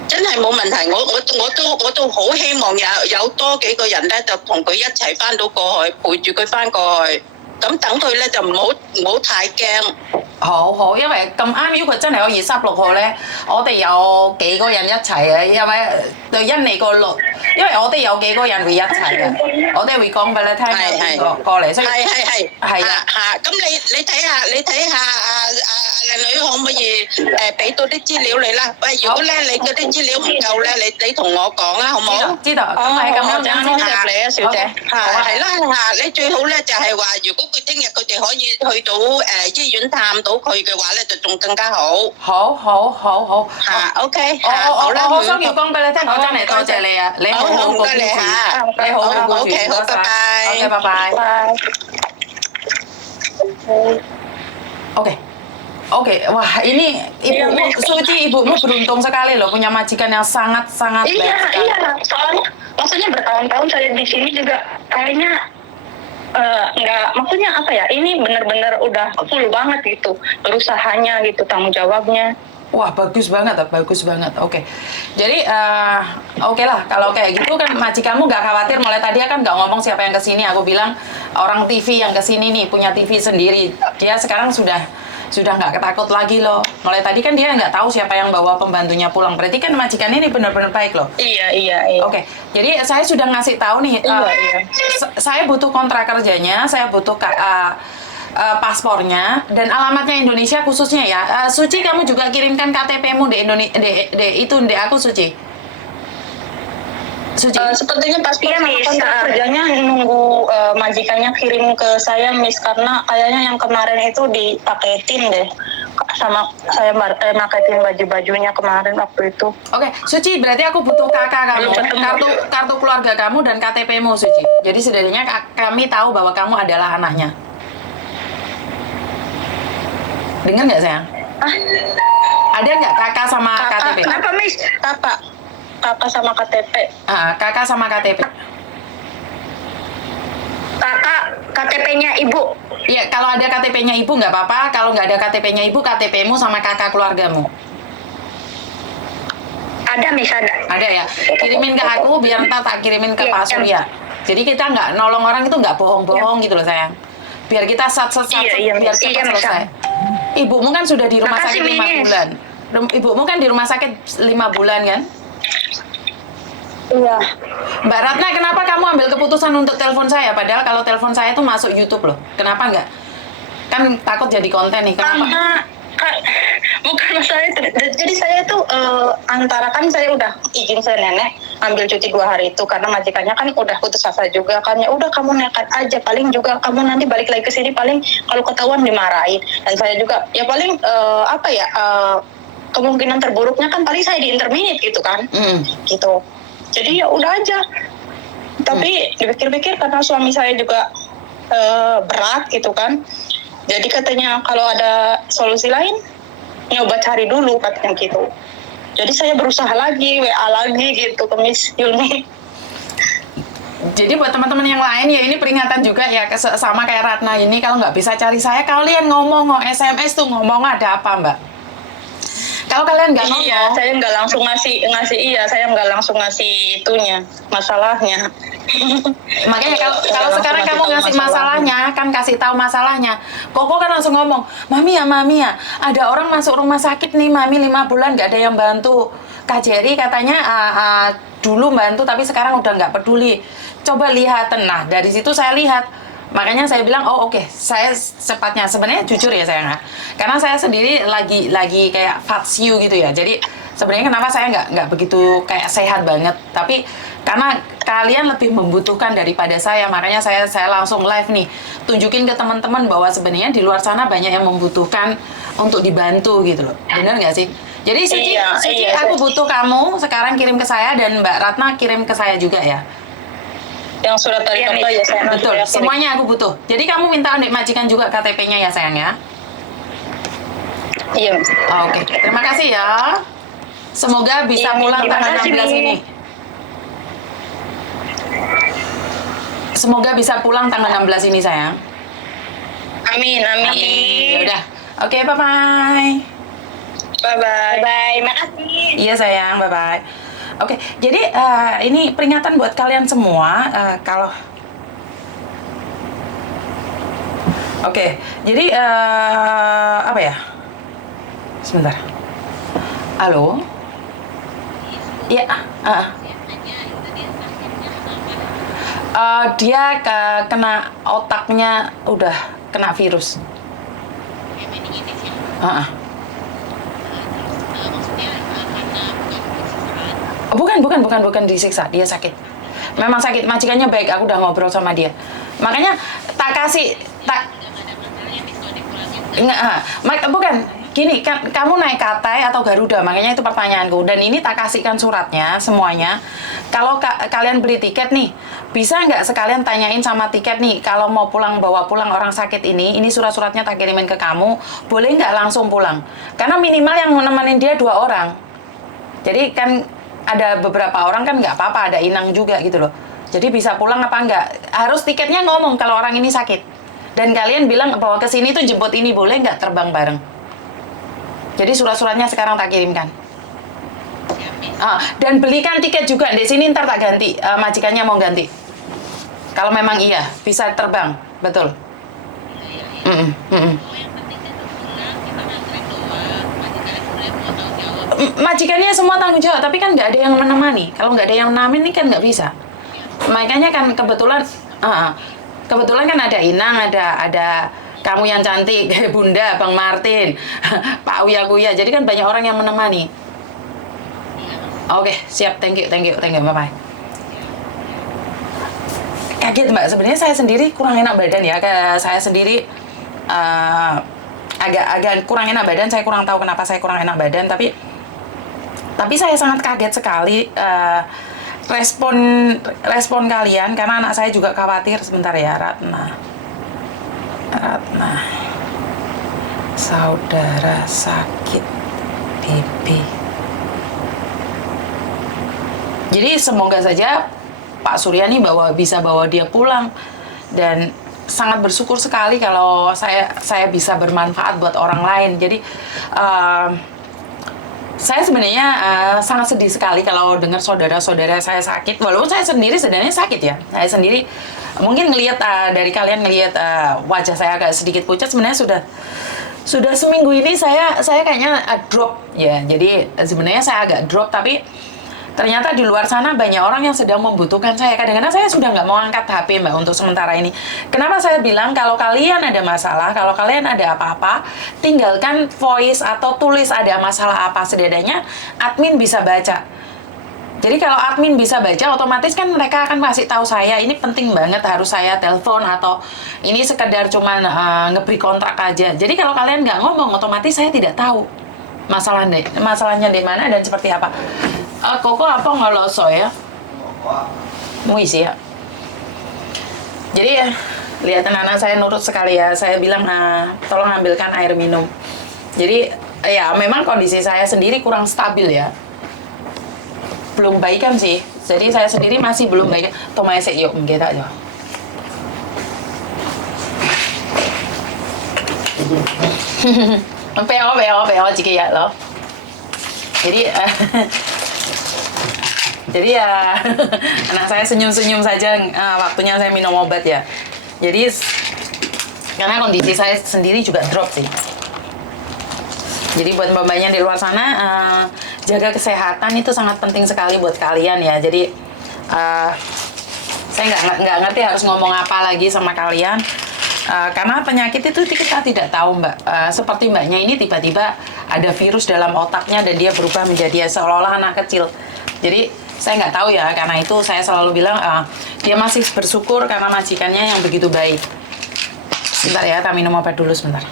真係冇問題。我都好希望有多幾個人咧，就同佢一齊翻到過去，陪住佢翻過去。咁等佢咧就唔好太驚。好好，因為咁啱，如果真係可以26號咧，我哋有幾個人一齊嘅，因為對因你個率，因為我哋有幾個人會一齊嘅，我哋會講俾你聽過嚟，所以係啊嚇，咁你睇下靚女可唔可以俾多啲資料你啦？喂，如果咧你嗰啲資料唔夠咧，你同我講啦，好冇？知道，咁係咁樣多謝你啊，小姐。係啦嚇，你最好咧就係話，如果佢聽日佢哋可以去到醫院探到佢嘅話咧，就仲更加好。好嚇，OK 嚇，好啦，我想要講俾你聽，我真係多謝你啊，你好好唔該你嚇，你好好顧住，好，拜拜。 OK， 拜拜。Oke, wah ini ibumu Suci, ibumu beruntung sekali loh punya majikan yang sangat baik sekali. Iya, soalnya maksudnya bertahun-tahun saya di sini juga kayaknya nggak, maksudnya apa ya, ini benar-benar udah full banget gitu berusahanya gitu, tanggung jawabnya. Wah, bagus banget. Oke. Jadi oke lah kalau kayak gitu kan majikanmu nggak khawatir. Mulai tadi kan nggak ngomong siapa yang kesini. Aku bilang orang TV yang kesini nih punya TV sendiri. Dia sekarang sudah nggak ketakut lagi loh. Mulai tadi kan dia nggak tahu siapa yang bawa pembantunya pulang. Berarti kan majikan ini benar-benar baik loh. Iya. Oke. Jadi saya sudah ngasih tahu nih. Iya. Saya butuh kontrak kerjanya. Saya butuh paspornya dan alamatnya Indonesia khususnya ya. Suci, kamu juga kirimkan KTP-mu di aku Suci. Sepertinya paspor Iya, sama Miss. kontrak kerjanya nunggu majikannya kirim ke saya, Miss, karena kayaknya yang kemarin itu dipaketin deh sama saya paketin baju-bajunya kemarin waktu itu. Oke, Suci, berarti aku butuh kakak kamu, kartu keluarga kamu dan KTP-mu, Suci. Jadi setidaknya kami tahu bahwa kamu adalah anaknya. Dengar nggak sayang? Ada nggak kakak sama KTP? Kenapa, Miss? Kakak sama KTP. Kakak sama KTP. Kakak KTP-nya ibu. Iya, kalau ada KTP-nya ibu nggak apa-apa. Kalau nggak ada KTP-nya ibu, KTP-mu sama kakak keluargamu. Ada, Miss, ada. Ada ya? Kirimin ke aku biar ntar tak kirimin ke Pak Surya. Jadi kita nggak nolong orang itu nggak bohong-bohong gitu loh sayang. Biar kita biar cepat selesai. Ibumu kan sudah di rumah sakit 5 bulan. Ibumu kan di rumah sakit 5 bulan kan? Iya. Mbak Ratna, kenapa kamu ambil keputusan untuk telepon saya? Padahal kalau telepon saya itu masuk YouTube loh. Kenapa nggak? Kan takut jadi konten nih. Kenapa? Bukan masalah itu. Jadi saya tuh antara kan saya udah izin saya nenek ambil cuti 2 hari itu karena majikannya kan udah putus asa juga kan, ya udah kamu nekat aja, paling juga kamu nanti balik lagi ke sini paling kalau ketahuan dimarahin. Dan saya juga ya paling kemungkinan terburuknya kan paling saya di interminate gitu kan. Gitu. Jadi ya udah aja. Tapi dipikir-pikir karena suami saya juga berat gitu kan. Jadi katanya kalau ada solusi lain, nyoba cari dulu katanya gitu. Jadi saya berusaha lagi, WA lagi gitu ke Miss Yulmi. Jadi buat teman-teman yang lain ya ini peringatan juga ya sama kayak Ratna ini, kalau nggak bisa cari saya, kalian ngomong SMS tuh ngomong ada apa Mbak? Kalau kalian nggak ngomong, iya, saya nggak langsung saya nggak langsung ngasih itunya, masalahnya. Makanya kalau sekarang kamu ngasih masalahnya, kan kasih tahu masalahnya. Koko kan langsung ngomong, Mami ya, ada orang masuk rumah sakit nih, Mami 5 bulan nggak ada yang bantu. Kak Jerry katanya dulu bantu tapi sekarang udah nggak peduli. Coba lihat, nah dari situ saya lihat. Makanya saya bilang, oke, saya cepatnya. Sebenarnya jujur ya sayang, karena saya sendiri lagi kayak fat-siu gitu ya. Jadi sebenarnya kenapa saya nggak begitu kayak sehat banget, tapi karena kalian lebih membutuhkan daripada saya, makanya saya langsung live nih, tunjukin ke teman-teman bahwa sebenarnya di luar sana banyak yang membutuhkan untuk dibantu gitu loh. Bener nggak sih? Jadi Suci, aku butuh kamu sekarang kirim ke saya, dan Mbak Ratna kirim ke saya juga ya. Yang surat dari Bapak ya saya betul, semuanya aku butuh. Jadi kamu minta adik majikan juga KTP-nya ya sayang ya. Iya. Oke, terima kasih ya. Semoga bisa pulang tanggal 16 ini. Semoga bisa pulang tanggal 16 ini sayang. Amin. Yaudah. Oke, bye-bye. Bye-bye. Makasih. Iya sayang, bye-bye. Oke, jadi ini peringatan buat kalian semua, kalau Oke, jadi apa ya? Sebentar. Halo? Iya. Dia kena otaknya udah kena virus. Bukan disiksa, dia sakit. Memang sakit, majikannya baik, aku udah ngobrol sama dia. Makanya bukan gini kan, kamu naik Katai atau Garuda, makanya itu pertanyaanku. Dan ini tak kasihkan suratnya semuanya. Kalau kalian beli tiket nih, bisa nggak sekalian tanyain sama tiket nih, kalau mau pulang, bawa pulang orang sakit ini surat-suratnya tak kirimin ke kamu, boleh nggak langsung pulang? Karena minimal yang nemenin dia 2 orang. Jadi kan ada beberapa orang kan nggak apa-apa, ada inang juga gitu loh. Jadi bisa pulang apa enggak? Harus tiketnya ngomong kalau orang ini sakit. Dan kalian bilang bahwa kesini tuh jemput ini, boleh nggak terbang bareng? Jadi surat-suratnya sekarang tak kirimkan. Dan belikan tiket juga di sini, ntar tak ganti. Majikannya mau ganti. Kalau memang iya bisa terbang, betul. Majikannya semua tanggung jawab, tapi kan nggak ada yang menemani. Kalau nggak ada yang menemani ini kan nggak bisa. Makanya kan kebetulan kan ada Inang, ada kamu yang cantik, Bunda, Bang Martin, Pak Uya Kuya. Jadi kan banyak orang yang menemani. Oke, siap. Thank you. Bye-bye. Kaget Mbak, sebenarnya saya sendiri kurang enak badan ya. Saya sendiri agak kurang enak badan. Saya kurang tahu kenapa saya kurang enak badan. Tapi saya sangat kaget sekali respon kalian, karena anak saya juga khawatir. Sebentar ya, Ratna, saudara sakit TB. Jadi semoga saja Pak Surya nih bisa bawa dia pulang, dan sangat bersyukur sekali kalau saya bisa bermanfaat buat orang lain. Jadi saya sebenarnya sangat sedih sekali kalau dengar saudara-saudara saya sakit, walaupun saya sendiri sebenarnya sakit ya. Saya sendiri mungkin ngelihat dari kalian ngelihat wajah saya agak sedikit pucat, sebenarnya sudah seminggu ini saya kayaknya drop ya. Jadi sebenarnya saya agak drop, tapi ternyata di luar sana banyak orang yang sedang membutuhkan saya. Kadang-kadang saya sudah nggak mau angkat HP Mbak untuk sementara ini. Kenapa saya bilang kalau kalian ada masalah, kalau kalian ada apa-apa, tinggalkan voice atau tulis ada masalah apa, setidaknya admin bisa baca. Jadi kalau admin bisa baca, otomatis kan mereka akan kasih tahu saya, ini penting banget harus saya telepon, atau ini sekedar cuman ngeberi kontrak aja. Jadi kalau kalian nggak ngomong, otomatis saya tidak tahu masalahnya di mana dan seperti apa. Koko apa ngoloso ya? Muisi ya. Jadi ya, lihatin anak saya nurut sekali ya. Saya bilang, tolong ambilkan air minum. Jadi ya memang kondisi saya sendiri kurang stabil ya. Belum baikan sih. Jadi saya sendiri masih belum baikan. Tomai se yuk kita aja. Peo jika ya lo. Jadi ya anak saya senyum-senyum saja waktunya saya minum obat ya. Jadi karena kondisi saya sendiri juga drop sih. Jadi buat mbak-mbaknya di luar sana, jaga kesehatan itu sangat penting sekali buat kalian ya. Jadi saya nggak ngerti harus ngomong apa lagi sama kalian. Karena penyakit itu kita tidak tahu Mbak. Seperti mbaknya ini tiba-tiba ada virus dalam otaknya dan dia berubah menjadi seolah-olah anak kecil. Jadi saya nggak tahu ya, karena itu saya selalu bilang dia masih bersyukur karena majikannya yang begitu baik. Sebentar ya, kami minum obat dulu sebentar.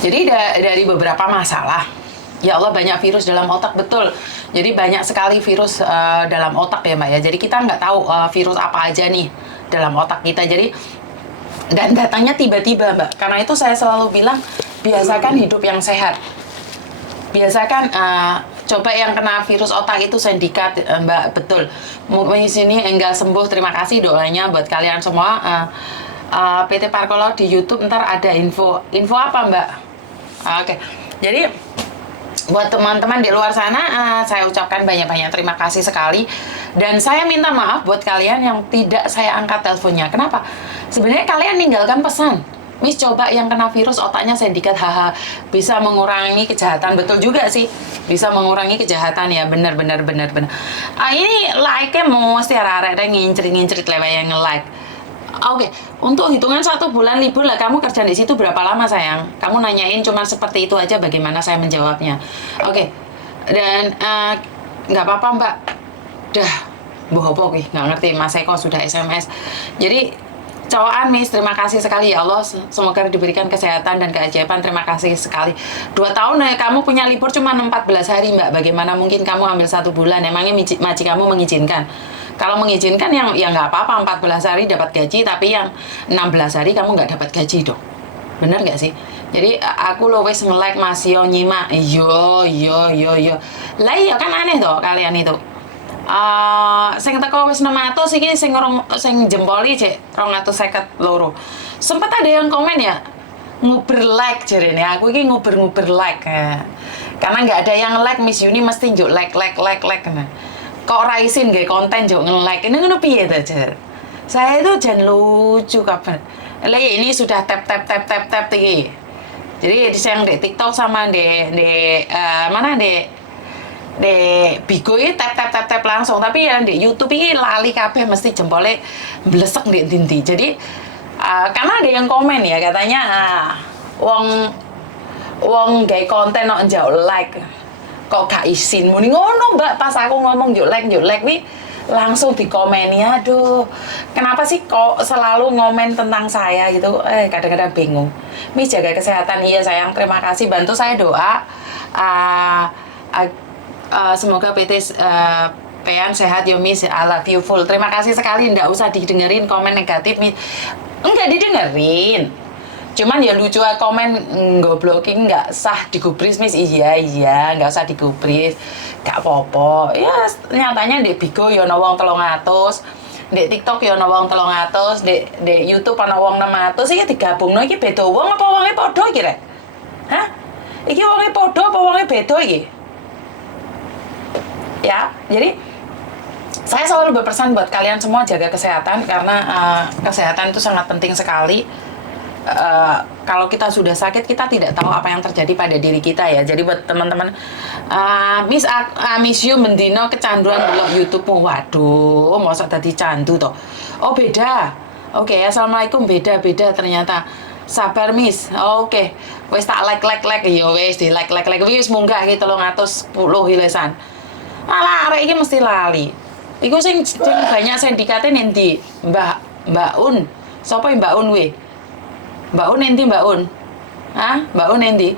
Jadi dari beberapa masalah, ya Allah banyak virus dalam otak, betul. Jadi banyak sekali virus dalam otak ya Mbak ya. Jadi kita nggak tahu virus apa aja nih dalam otak kita. Jadi dan datangnya tiba-tiba Mbak. Karena itu saya selalu bilang, biasakan hidup yang sehat. Biasakan coba yang kena virus otak itu sindikat Mbak, betul. Di sini enggak sembuh, terima kasih doanya buat kalian semua. PT Parkolo di YouTube ntar ada info apa Mbak? Oke. Jadi Buat teman-teman di luar sana, saya ucapkan banyak-banyak terima kasih sekali. Dan saya minta maaf buat kalian yang tidak saya angkat teleponnya. Kenapa? Sebenarnya kalian ninggalkan pesan. Miss coba yang kena virus otaknya sindikat, haha, bisa mengurangi kejahatan. Betul juga sih, bisa mengurangi kejahatan ya, benar. Ini like-nya mau mesti arah-arah ngincrit lewat yang nge-like. Oke, untuk hitungan 1 bulan libur lah, kamu kerja di situ berapa lama sayang? Kamu nanyain cuma seperti itu aja, bagaimana saya menjawabnya? Oke, dan nggak apa-apa mbak, dah bohong nggak ngerti Mas Eko sudah SMS. Jadi cowokan Miss, terima kasih sekali ya Allah, semoga diberikan kesehatan dan keajaiban, terima kasih sekali. 2 tahun kamu punya libur cuma 14 hari mbak, bagaimana mungkin kamu ambil 1 bulan? Emangnya maji kamu mengizinkan? Kalau mengizinkan ya nggak apa-apa, 14 hari dapat gaji, tapi yang 16 hari kamu nggak dapat gaji dong. Bener nggak sih? Jadi aku lo wes nge-like Mas yo nyimak, yo. Lah iya kan aneh toh kalian itu. Sing teko wis 600 iki sing jempoli cek 250 loro. Sempat ada yang komen ya, nguber like jarene aku iki nguber like. Karena nggak ada yang like Miss Yuni mesti njuk like. Nah. Kok raisin gak konten jok nge-like ini ngono piye ta jar. Saya itu jangan lucu kapan. Ini sudah tap iki. Jadi yang di TikTok sama di mana di Bigo ini tap langsung, tapi yang di YouTube ini lali kabeh mesti jempolnya blesek di dinti. Jadi karena ada yang komen ya katanya wong gawe konten kok njauh like kok gak izin muni ngono mbak, pas aku ngomong yuk like wi langsung dikomeni. Aduh, kenapa sih kok selalu ngomen tentang saya gitu? Kadang-kadang bingung. Miss jaga kesehatan, iya sayang, terima kasih, bantu saya doa semoga PT Pean sehat yo Miss, I love you full. Terima kasih sekali, nggak usah didengerin komen negatif Miss. Enggak didengerin, cuman ya lucu komen nggak blocking, nggak sah digubris Miss. Iya nggak usah digubris, nggak apa-apa ya. Nyatanya di Bigo ya ana wong 300, di TikTok ya ana wong 300, di YouTube ana wong 600. Iki digabungno iki beda wong apa wonge padha iki rek? Hah? Iki wonge padha apa wonge beda iki? Ya, jadi saya selalu berpesan buat kalian semua jaga kesehatan, karena kesehatan itu sangat penting sekali. Kalau kita sudah sakit, kita tidak tahu apa yang terjadi pada diri kita ya. Jadi buat teman-teman, Miss you mendino kecanduan delok YouTube-mu. Waduh, masa tadi candu toh. Oh beda. Oke, assalamualaikum, beda ternyata. Sabar Miss. Oke. Wes tak like ya wes di like wis munggah iki 310 hilesan. Alah arek iki mesti lali. Iku sing banyak sindikate endi? Mbak Un. Sopo Mbak Un we? Mbak Un endi Mbak Un? Hah? Mbak Un endi?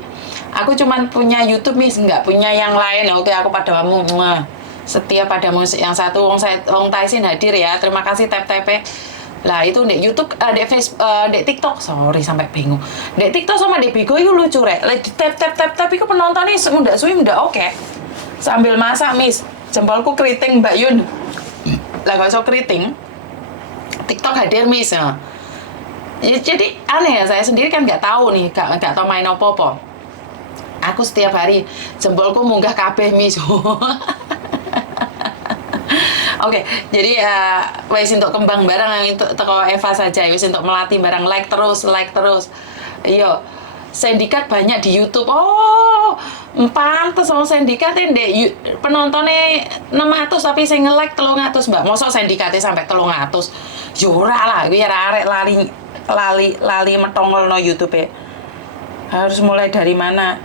Aku cuman punya YouTube Miss, nggak punya yang lain. Oke, aku padamu setia padamu yang satu. Wong Taisin hadir ya. Terima kasih tap-tape. Lah itu di YouTube, di Facebook, di TikTok. Sorry sampai bingung. Di TikTok sama di Bigo itu lucu rek. Di tap iku penontonnya muda suwi muda oke. Sambil masak Miss, jempolku keriting Mbak Yun. Lah gak iso keriting. TikTok hadir Miss ya. Jadi aneh ya, saya sendiri kan nggak tahu nih, nggak tahu main apa-apa. Aku setiap hari jempolku munggah kabeh Miss. Oke, jadi wis untuk kembang barang yang teko Eva saja, wis untuk melatih barang like terus. Iya. Sindikat banyak di YouTube. Oh, pantes wong sindikat ndek penontonnya 600 tapi sing nge-like 300, Mbak. Mosok sindikatnya sampai 300. Yo ora lah, kuwi arek lali metongolno YouTube ya. Harus mulai dari mana?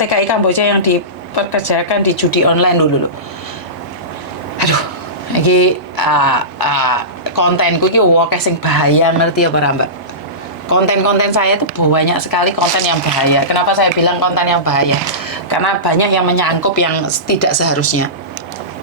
TKI Kamboja yang dipekerjakan di judi online dulu. Aduh, iki kontenku iki akeh sing bahaya, ngerti ya para Mbak? Konten-konten saya itu banyak sekali konten yang bahaya. Kenapa saya bilang konten yang bahaya? Karena banyak yang menyangkup yang tidak seharusnya.